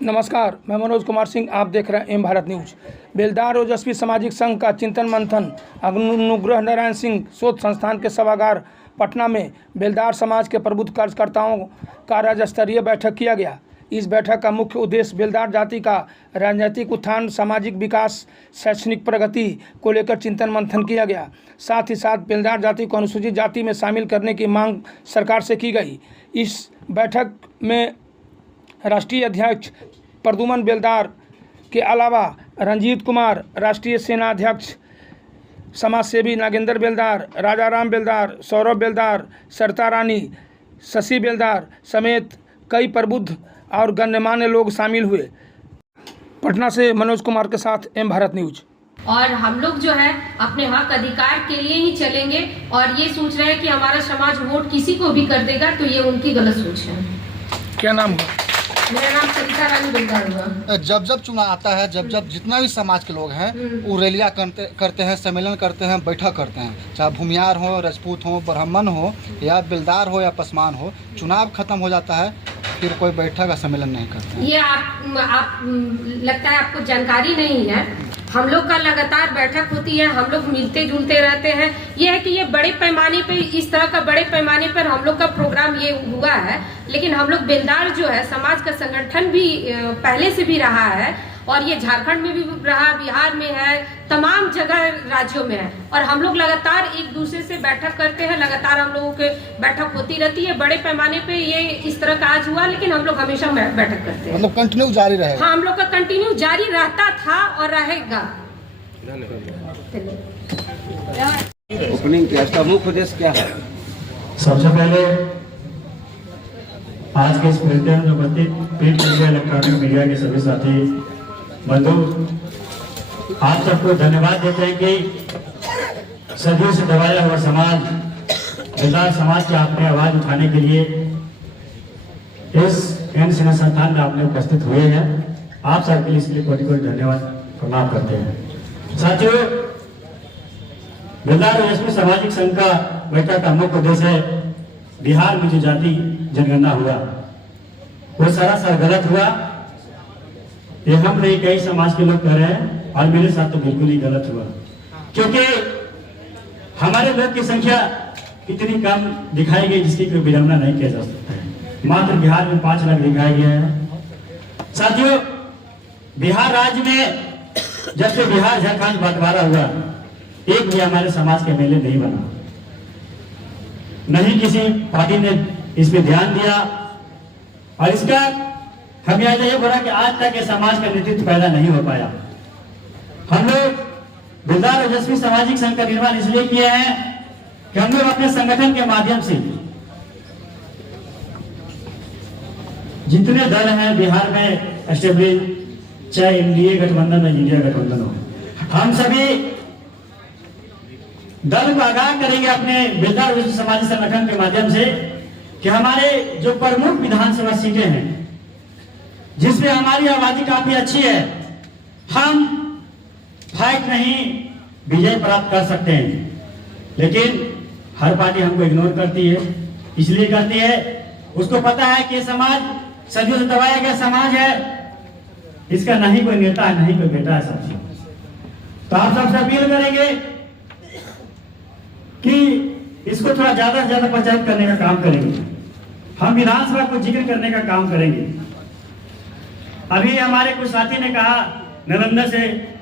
नमस्कार, मैं मनोज कुमार सिंह। आप देख रहे हैं एम भारत न्यूज। बेलदार ओजस्वी सामाजिक संघ का चिंतन मंथन अनुग्रह नारायण सिंह शोध संस्थान के सभागार पटना में बेलदार समाज के प्रबुद्ध कार्यकर्ताओं का राज्य स्तरीय बैठक किया गया। इस बैठक का मुख्य उद्देश्य बेलदार जाति का राजनीतिक उत्थान, सामाजिक विकास, शैक्षणिक प्रगति को लेकर चिंतन मंथन किया गया। साथ ही साथ बेलदार जाति को अनुसूचित जाति में शामिल करने की मांग सरकार से की गई। इस बैठक में राष्ट्रीय अध्यक्ष प्रद्युमन बेलदार के अलावा रंजीत कुमार, राष्ट्रीय सेना अध्यक्ष, समाजसेवी नागेंद्र बेलदार, राजाराम बेलदार, सौरभ बेलदार, सरिता रानी, शशि बेलदार समेत कई प्रबुद्ध और गणमान्य लोग शामिल हुए। पटना से मनोज कुमार के साथ एम भारत न्यूज। और हम लोग जो है अपने हक अधिकार के लिए ही चलेंगे और ये सोच रहे हैं कि हमारा समाज वोट किसी को भी कर देगा, तो ये उनकी गलत सोच है। क्या नाम है? मेरा नाम सरिता रानी बेलदार हुआ। जब चुनाव आता है, जब जितना भी समाज के लोग हैं वो रैलियाँ करते हैं, सम्मेलन करते हैं, बैठक करते हैं, चाहे भूमियार हो, राजपूत हो, ब्राह्मण हो या बेलदार हो या पसमान हो। चुनाव खत्म हो जाता है फिर कोई बैठक या सम्मेलन नहीं करता। ये आप लगता है आपको जानकारी नहीं है। हम लोग का लगातार बैठक होती है, हम लोग मिलते जुलते रहते हैं। ये है कि ये बड़े पैमाने पे, इस तरह का बड़े पैमाने पर हम लोग का प्रोग्राम ये हुआ है। लेकिन हम लोग बेलदार जो है समाज का संगठन भी पहले से भी रहा है और ये झारखंड में भी रहा, बिहार में है, तमाम जगह राज्यों में है। और हम लोग लगातार एक दूसरे से बैठक करते हैं, लगातार हम लोगों के बैठक होती रहती है। बड़े पैमाने पे ये इस तरह का आज हुआ, लेकिन हम लोग हमेशा बैठक करते हैं। मतलब कंटिन्यू जारी रहेगा? हाँ, हम लोग का कंटिन्यू जारी रहता था और रहेगा। ओपनिंग का मुख्य उद्देश्य क्या है? सबसे पहले आज के इस प्रिंट मीडिया, इलेक्ट्रॉनिक मीडिया के सभी साथी बंधु, आप सबको धन्यवाद देते हैं कि सदियों से दबाया हुआ समाज, बेलदार समाज की आपने आवाज उठाने के लिए इस एन सेना संस्थान में आपने उपस्थित हुए हैं। आप सबके लिए इसके लिए कोटि धन्यवाद प्रणाम करते हैं। साथियों, बेलदार ओजस्वी सामाजिक संघ का बैठक का मुख्य उद्देश्य है बिहार में जो जाति जनगणना हुआ वो सरासर गलत हुआ। ये हम नहीं, कई समाज के लोग कह रहे हैं और मेरे साथ तो बिल्कुल ही गलत हुआ, क्योंकि हमारे लोग की संख्या इतनी कम दिखाई गई जिसकी कोई विडंबना नहीं किया जा सकता है। मात्र बिहार में 5 लाख दिखाया गया है। साथियों, बिहार राज्य में जब से बिहार झारखंड बंटवारा हुआ, एक भी हमारे समाज के मेले नहीं बना, नहीं किसी पार्टी ने इस पे ध्यान दिया। और इसका हमें ये बोला कि आज तक ये समाज का नेतृत्व पैदा नहीं हो पाया। हम लोग बेलदार ओजस्वी सामाजिक संघ का निर्माण इसलिए किए हैं कि हम लोग अपने संगठन के माध्यम से जितने दल हैं बिहार में एस्टेब्लिश, चाहे एनडीए गठबंधन या इंडिया गठबंधन हो, हम सभी दल को आगाह करेंगे अपने बेलदार ओजस्वी सामाजिक संगठन के माध्यम से कि हमारे जो प्रमुख विधानसभा सीटें हैं जिसमें हमारी आबादी काफी अच्छी है, हम फाइट नहीं विजय प्राप्त कर सकते हैं। लेकिन हर पार्टी हमको इग्नोर करती है। इसलिए करती है, उसको पता है कि समाज सदियों से दबाया गया समाज है, इसका नहीं कोई नेता है, नहीं कोई बेटा है साथियों। तो आप सबसे अपील करेंगे कि इसको थोड़ा ज्यादा से ज्यादा प्रचारित करने का काम करेंगे। हम विधानसभा को जिक्र करने का काम करेंगे। अभी हमारे कुछ साथी ने कहा नालंदा से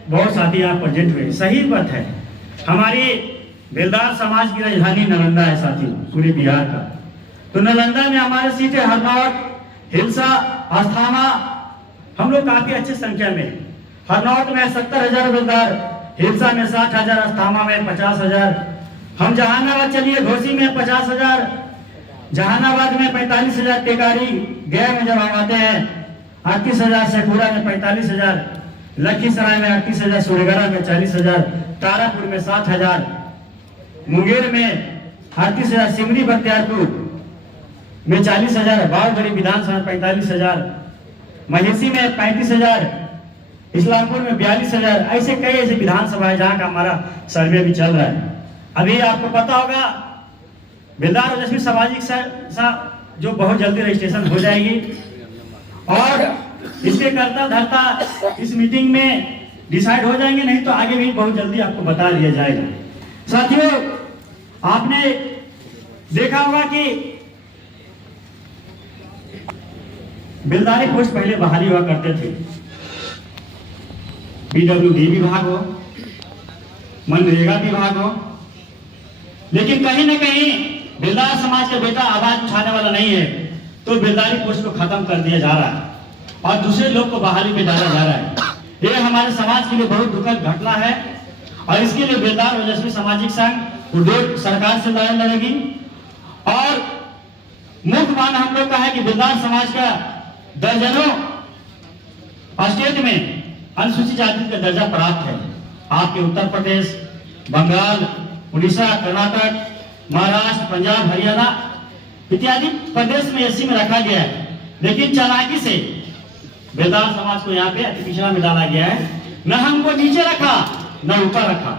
बहुत साथी यहाँ प्रेजेंट हुए, सही बात है। हमारी बेलदार समाज की राजधानी नालंदा है साथी, पूरे बिहार का। तो नालंदा में हमारे सीटें हरनौत, हिलसा, अस्थामा, हम लोग काफी अच्छी संख्या में। हरनौत में 70,000 बेलदार, हिलसा में 60,000, अस्थामा में 50,000। हम जहानाबाद चलिए, घोसी में 50,000, जहानाबाद में 45,000, टेकारी गया में जब हम आते हैं 38,000, शेखपुरा में 45,000, लखीसराय में 38,000, सूर्यगढ़ में 40,000, तारापुर में 7,000, मुंगेर में 38,000, सिमरी बख्तियारपुर में 40,000, बावगढ़ी विधानसभा में 45,000, महेसी में 35,000, इस्लामपुर में 42,000। ऐसे कई ऐसे विधानसभा है जहाँ का हमारा सर्वे भी चल रहा है। अभी आपको पता होगा बेलदार ओजस्वी सामाजिक जो बहुत जल्दी रजिस्ट्रेशन हो जाएगी और इसके करता धरता इस मीटिंग में डिसाइड हो जाएंगे, नहीं तो आगे भी बहुत जल्दी आपको बता दिया जाएगा। साथियों, आपने देखा होगा कि बेलदारी पोस्ट पहले बहाली हुआ करते थे, पीडब्ल्यूडी विभाग हो, मनरेगा विभाग हो, लेकिन कहीं ना कहीं बेलदार समाज का बेटा आवाज उठाने वाला नहीं है, तो बेलदारी पोस्ट को खत्म कर दिया जा रहा है और दूसरे लोग को बहाली पे डाला जा रहा है। ये हमारे समाज के लिए बहुत दुखद घटना है और इसके लिए बेलदार ओजस्वी सामाजिक संघ उद्योग सरकार से लड़ाई लड़ेगी। और मुख्य मान हम लोग का है कि बेलदार समाज का दर्जनों स्टेट में अनुसूचित जाति का दर्जा प्राप्त है। आपके उत्तर प्रदेश, बंगाल, उड़ीसा, कर्नाटक, महाराष्ट्र, पंजाब, हरियाणा इत्यादि प्रदेश में एससी में रखा गया है, लेकिन चालाकी से बेलदार समाज को यहाँ पे अति पिछड़ा में डाला गया है। न हमको नीचे रखा न ऊपर रखा,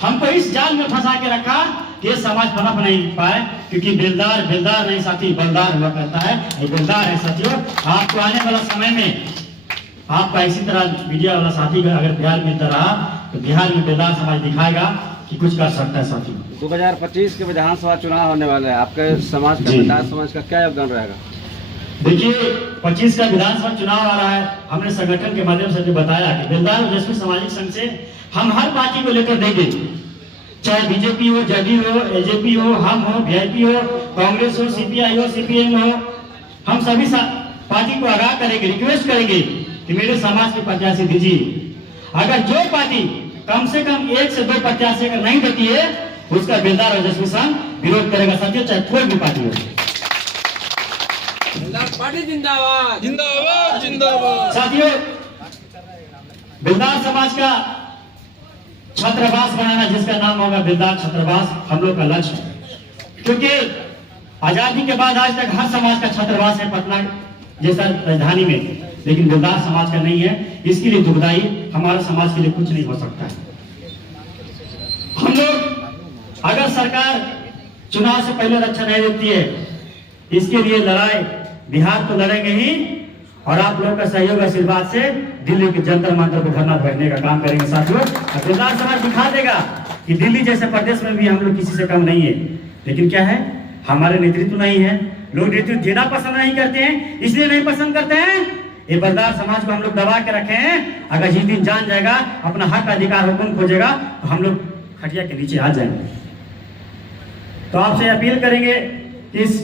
हमको इस जाल में फंसा के रखा कि ये समाज पनप नहीं पाए, क्योंकि बेलदार बेलदार नहीं साथी बलदार हुआ करता है, ये बेलदार है साथियों। आपको आने वाला समय में आपका इसी तरह मीडिया वाला साथी अगर बिहार मिलता रहा तो बिहार में बेलदार समाज दिखाएगा कि कुछ कर सकता है साथी। 2025 के विधानसभा चुनाव होने वाले हैं, आपके समाज का बेलदार समाज का क्या योगदान रहेगा? देखिए, 25 का विधानसभा चुनाव आ रहा है। हमने संगठन के माध्यम से जो बताया कि बेलदार ओजस्वी सामाजिक संघ से हम हर पार्टी को लेकर देंगे, चाहे बीजेपी हो, जदयू हो, एजेपी हो, हम हो, वीआईपी हो, कांग्रेस हो, सीपीआई हो, सीपीएम हो, हम सभी पार्टी को आगाह करेंगे, रिक्वेस्ट करेंगे कि मेरे समाज के प्रत्याशी दीजिए। अगर जो पार्टी कम से कम 1 से 2 प्रत्याशी अगर नहीं देती है, उसका बेलदार ओजस्वी संघ विरोध करेगा साथियों, चाहे कोई भी पार्टी हो। पार्टी जिंदाबाद जिंदाबाद जिंदाबाद। साथियों, बेलदार समाज का छात्रावास बनाना, जिसका नाम होगा बेलदार छात्रावास, हम लोग का लक्ष्य है। क्योंकि आजादी के बाद आज तक हर समाज का छात्रावास है पटना जैसा राजधानी में, लेकिन बेलदार समाज का नहीं है। इसके लिए दुखदाई हमारे समाज के लिए कुछ नहीं हो सकता है। हम लोग अगर सरकार चुनाव से पहले रक्षा नहीं देती है, इसके लिए लड़ाई बिहार तो लड़ेंगे ही, और आप लोगों का सहयोग आशीर्वाद से दिल्ली के जंतर मंतर पर धरना बैठने का काम करेंगे साथियों। बेलदार समाज दिखा देगा कि दिल्ली जैसे प्रदेश में भी हम लोग किसी से कम नहीं है, लेकिन क्या है, हमारे नेतृत्व नहीं है। लोग नेतृत्व देना पसंद नहीं करते हैं, इसलिए नहीं पसंद करते हैं। ये बेलदार समाज को हम लोग दबा के रखे हैं। अगर जिस दिन जान जाएगा, अपना हक अधिकार हुक्म खोजेगा, तो हम लोग खटिया के नीचे आ जाएंगे। तो आपसे अपील करेंगे कि इस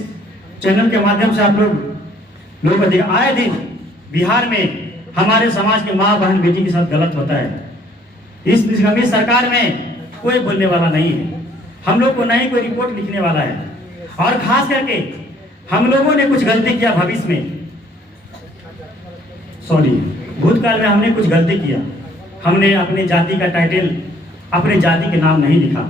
चैनल के माध्यम से आप लोग आए दिन बिहार में हमारे समाज के माँ बहन बेटी के साथ गलत होता है। इस निष्कामी सरकार में कोई बोलने वाला नहीं है, हम लोग को नहीं कोई रिपोर्ट लिखने वाला है। और खास करके हम लोगों ने कुछ गलती किया भविष्य में, भूतकाल में हमने कुछ गलती किया। हमने अपनी जाति का टाइटल अपने जाति के नाम नहीं लिखा।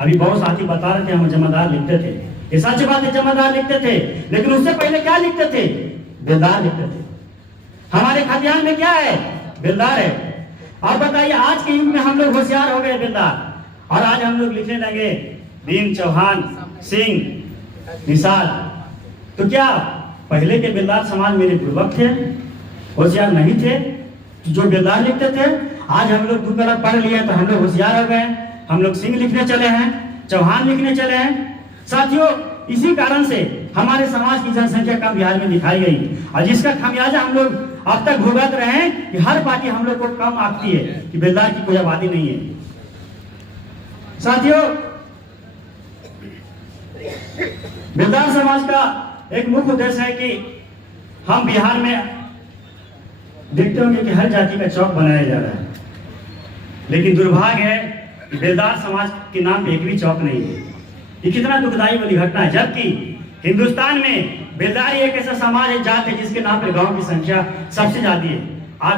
अभी बहुत साथी बता रहे थे हम जमादार लिखते थे, ये सच बात है, जमादार लिखते थे, लेकिन उससे पहले क्या लिखते थे? बेलदार लिखते थे। हमारे खतियान में क्या है? बेलदार है। और बताइए, आज के युग में हम लोग होशियार हो गए बेलदार, और आज हम लोग लिखने लगे भीम, चौहान, सिंह, निषाद। तो क्या पहले के बेलदार समाज मेरे पूर्वक थे, होशियार नहीं थे? जो बेलदार लिखते थे, आज हम लोग 2 कलम पढ़ लिए तो हम लोग होशियार हो गए, हम लोग सिंह लिखने चले हैं, चौहान लिखने चले हैं। साथियों, इसी कारण से हमारे समाज की जनसंख्या कम बिहार में दिखाई गई, और जिसका खामियाजा हम लोग अब तक भुगत रहे हैं कि हर पार्टी हम लोग को कम आंकती है कि बेलदार की कोई आबादी नहीं है। साथियों, बेलदार समाज का एक मुख्य उद्देश्य है कि हम बिहार में देखते होंगे कि हर जाति का चौक बनाया जा रहा है, लेकिन दुर्भाग्य है कि बेलदार समाज के नाम पे एक भी चौक नहीं है। ये कितना दुखदाई वाली घटना है, जबकि हिंदुस्तान में बेलदारी एक ऐसा समाज है, जात है, जिसके नाम पे गांव की संख्या सबसे ज्यादा है।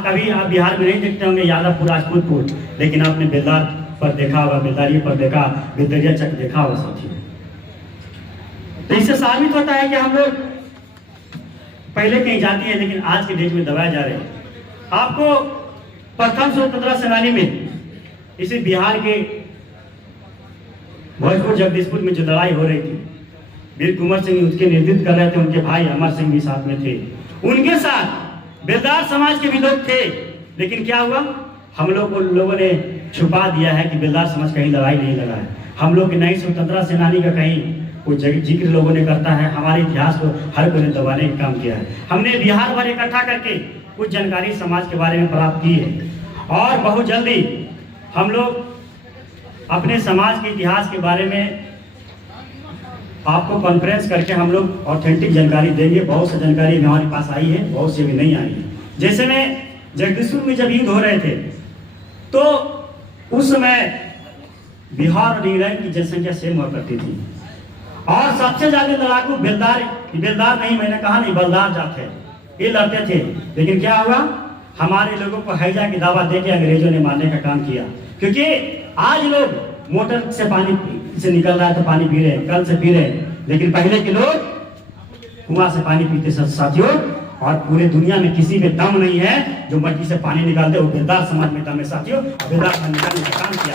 कभी आप बिहार में नहीं देखते होंगे यादवपुर, राजपूतपुर, लेकिन आपने बेलदार पर देखा होगा, बेलदारी पर देखा, बेलदरिया चक देखा होगा साथियों। तो इससे साबित होता है कि हम लोग पहले कहीं जाती है, लेकिन आज के डेट में दबाए जा रहे हैं। आपको प्रथम स्वतंत्रता सेनानी में इसी बिहार के भोजपुर जगदीशपुर में जो लड़ाई हो रही थी, वीर कुंवर सिंह उसके नेतृत्व कर रहे थे, उनके भाई अमर सिंह भी साथ में थे। उनके साथ बेलदार समाज के भी लोग थे, लेकिन क्या हुआ, हम लोगों ने छुपा दिया है कि बेलदार समाज कहीं लड़ाई नहीं लड़ा है। हम लोग नई स्वतंत्रता सेनानी का कहीं कोई जिक्र लोगों ने करता है, हमारे इतिहास को हर कोई ने दबाने का काम किया है। हमने बिहार भर इकट्ठा करके कुछ जानकारी समाज के बारे में प्राप्त की है और बहुत जल्दी हम लोग अपने समाज के इतिहास के बारे में आपको कॉन्फ्रेंस करके हम लोग ऑथेंटिक जानकारी देंगे। बहुत सी जानकारी हमारे पास आई है, बहुत सी भी नहीं आई है। जैसे में जगदीशपुर में जब युद्ध हो रहे थे तो उस समय बिहार और इंग्लैंड की जनसंख्या सेम हुआ करती थी और सबसे ज्यादा लड़ाकू बेलदार नहीं, मैंने कहा नहीं, बलदार जात है, ये लड़ते थे। लेकिन क्या हुआ, हमारे लोगों को हैजा की दावा देके अंग्रेजों ने मारने का काम किया, क्योंकि आज लोग मोटर से पानी से निकल रहा है तो पानी पी रहे हैं, कल से पी रहे हैं, लेकिन पहले के लोग कुआं से पानी पीते साथियों। और पूरे दुनिया में किसी में दम नहीं है जो मट्टी से पानी निकालते, वो बेलदार समाज में दम है साथियों। बेलदार समाज निकालने का काम किया।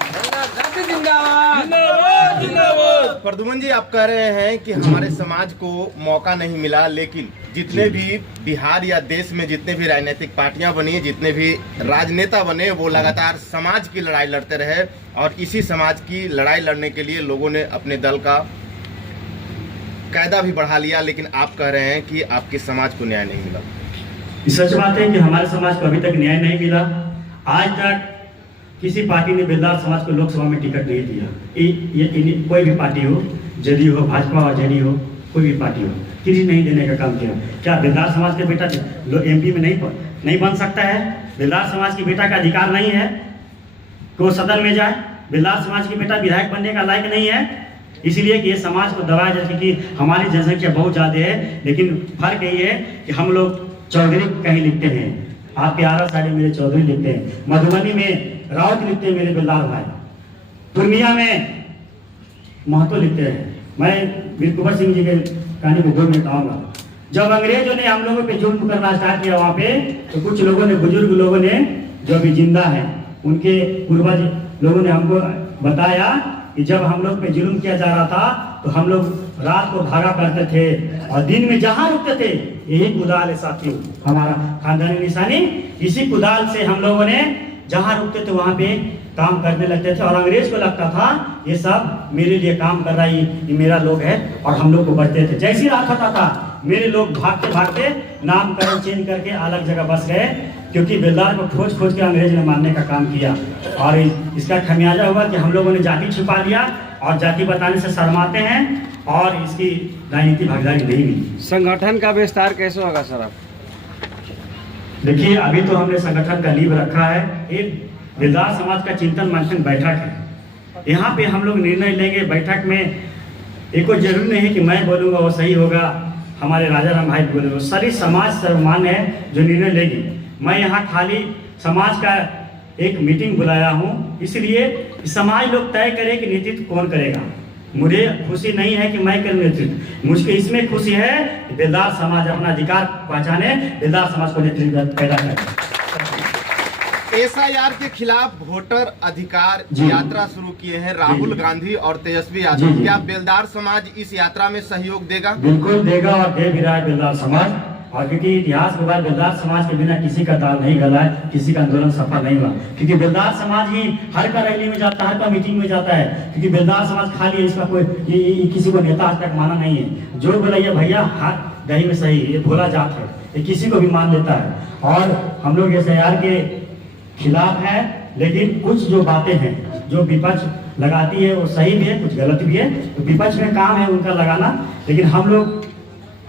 प्रद्युमन जी, आप कह रहे हैं कि हमारे समाज को मौका नहीं मिला, लेकिन जितने भी बिहार या देश में जितने भी राजनीतिक पार्टियां बनी, जितने भी राजनेता बने, वो लगातार समाज की लड़ाई लड़ते रहे और इसी समाज की लड़ाई लड़ने के लिए लोगों ने अपने दल का कायदा भी बढ़ा लिया। लेकिन आप कह रहे हैं कि आपके समाज को न्याय नहीं मिला। सच बात है कि हमारे समाज को अभी तक न्याय नहीं मिला। आज तक किसी पार्टी ने बेलदार समाज को लोकसभा में टिकट नहीं दिया। ये कोई भी पार्टी हो, जदयू हो, भाजपा हो, जेडीयू हो, कोई भी पार्टी हो, किसी नहीं देने का काम किया। क्या बेलदार समाज के बेटा एमपी में नहीं बन सकता है? बेलदार समाज के बेटा का अधिकार नहीं है कि वो सदन में जाए? बेलदार समाज के बेटा विधायक बनने का लायक नहीं है? इसलिए कि ये समाज को दबाया जाए कि हमारी जनसंख्या बहुत ज़्यादा है, लेकिन फर्क यही है कि हम लोग चौधरी कहीं लिखते हैं, आपके आरा साड़ी मेरे चौधरी लिखते हैं, मधुबनी में राउत लिखते हैं मेरे बेलदार भाई, पूर्णिया में महतो लिखते हैं। मैं वीर कुंवर सिंह जी के कहानी को 2 मिनट आऊँगा। जब अंग्रेजों ने हम लोगों पे जुल्म करना स्टार्ट किया वहाँ पे, तो कुछ लोगों ने, बुजुर्ग लोगों ने जो अभी जिंदा है, उनके पूर्वज लोगों ने हमको बताया कि जब हम लोग पे जुल्म किया जा रहा था तो हम लोग रात को भागा करते थे और दिन में जहाँ रुकते थे यही कुदाल है साथियों, हमारा खानदानी निशानी। इसी कुदाल से हम लोगों ने जहाँ रुकते थे वहाँ पे काम करने लगते थे और अंग्रेज को लगता था ये सब मेरे लिए काम कर रहा है, ये मेरा लोग है, और हम लोग को बचते थे। जैसे ही रात होता था मेरे लोग भागते भागते नामकरण चेंज करके अलग जगह बस गए, क्योंकि बेलदार को खोज खोज के अंग्रेज ने मारने का काम किया। और इसका खमियाजा हुआ कि हम लोगों ने जाति छुपा लिया और जाति बताने से शर्माते हैं और इसकी राजनीति भागीदारी नहीं मिली। संगठन का विस्तार कैसे होगा सर? आप देखिए, अभी तो हमने संगठन का नींव रखा है। एक बेलदार समाज का चिंतन मंथन बैठक है, यहाँ पे हम लोग निर्णय लेंगे। बैठक में एक जरूरी नहीं है कि मैं बोलूँगा वो सही होगा, हमारे राजा राम भाई बोलेंगे, सारी समाज सर्वमान्य है जो निर्णय लेगी। मैं यहाँ खाली समाज का एक मीटिंग बुलाया हूँ, इसलिए समाज लोग तय करे कि नेतृत्व कौन करेगा। मुझे खुशी नहीं है कि मैं करूँ नेतृत्व, मुझको इसमें खुशी है कि बेलदार समाज अपना अधिकार पहचाने, बेलदार समाज को नेतृत्व पैदा करे। SIR के खिलाफ वोटर अधिकार यात्रा शुरू किए हैं राहुल गांधी और तेजस्वी यादव। क्या बेलदार समाज इस यात्रा में सहयोग देगा? बिल्कुल देगा और दे भी रहा है बेलदार समाज। और क्योंकि इतिहास के बाद बेलदार समाज के बिना किसी का दाल नहीं गला है, किसी का आंदोलन सफल नहीं हुआ, क्योंकि बेलदार समाज ही हर का रैली में जाता है, हर का मीटिंग में जाता है, क्योंकि बेलदार समाज खाली है, इसका कोई ये किसी को नेता आज तक माना नहीं है। जो बोला ये भैया हाथ दही में सही, ये भोला जात है, ये किसी को भी मान लेता है। और हम लोग SIR के खिलाफ है, लेकिन कुछ जो बातें हैं जो विपक्ष लगाती है वो सही भी है, कुछ गलत भी है, तो विपक्ष में काम है उनका लगाना। लेकिन हम लोग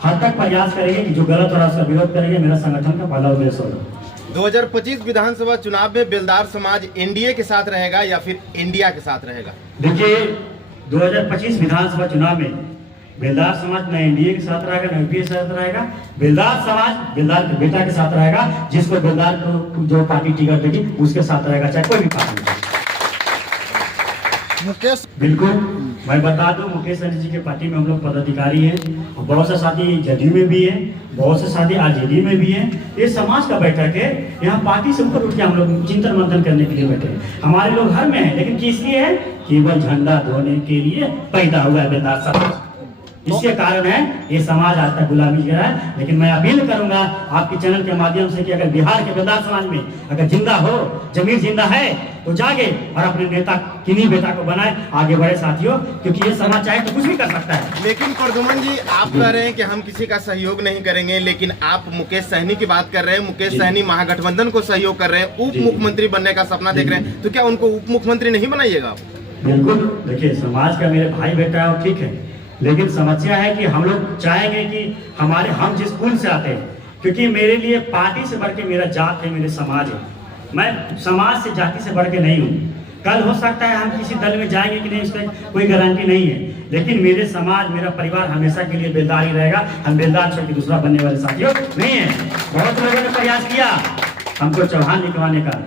हद तक प्रयास करेंगे कि जो गलत हो रहा है उसका विरोध करेंगे। मेरा संगठन का पहला उद्देश्य होगा। 2025 विधानसभा चुनाव में बेलदार समाज NDA के साथ रहेगा या फिर इंडिया के साथ रहेगा? देखिए, 2025 विधानसभा चुनाव में बेलदार समाज न NDA के साथ रहेगा, न UPA के साथ रहेगा। बेलदार समाज बेलदार के बेटा के साथ रहेगा, जिसको बेलदार को जो पार्टी टिकट देगी उसके साथ रहेगा, चाहे कोई भी पार्टी। मुकेश, बिल्कुल, मैं बता दूं, मुकेश सहनी जी के पार्टी में हम लोग पदाधिकारी हैं, बहुत से साथी जदयू में भी हैं, बहुत से साथी RJD में भी हैं। ये समाज का बैठक है, यहाँ पार्टी से ऊपर उठ के हम लोग चिंतन मंथन करने के लिए बैठे हैं। हमारे लोग हर में हैं, लेकिन किस लिए है? केवल झंडा धोने के लिए पैदा हुआ है बेलदार समाज। इसके कारण है ये समाज आज तक गुलामी जी रहा है। लेकिन मैं अपील करूंगा आपके चैनल के माध्यम से कि अगर बिहार के बेलदार समाज में अगर जिंदा हो, जमीर जिंदा है तो जागे और अपने नेता किन्हीं बेटा को बनाए, आगे बढ़े साथियों, क्योंकि ये समाज चाहे तो कुछ भी कर सकता है। लेकिन प्रद्युमन जी आप कह रहे हैं कि हम किसी का सहयोग नहीं करेंगे, लेकिन आप मुकेश सहनी की बात कर रहे हैं। मुकेश सहनी महागठबंधन को सहयोग कर रहे हैं, उप मुख्यमंत्री बनने का सपना देख रहे हैं, तो क्या उनको उप मुख्यमंत्री नहीं बनाइएगा आप? बिल्कुल, देखिए समाज का मेरे भाई बेटा है और ठीक है, लेकिन समस्या है कि हम लोग चाहेंगे कि हम जिस कुल से आते हैं, क्योंकि मेरे लिए पार्टी से बढ़ के मेरा जात है, मेरे समाज है। मैं समाज से जाति से बढ़ के नहीं हूँ। कल हो सकता है हम किसी दल में जाएंगे कि नहीं, इसका कोई गारंटी नहीं है, लेकिन मेरे समाज, मेरा परिवार हमेशा के लिए बेलदार ही रहेगा। हम बेलदार छोड़ के दूसरा बनने वाले साथियों नहीं है। बहुत लोगों ने प्रयास किया हमको चौहान लिखवाने का,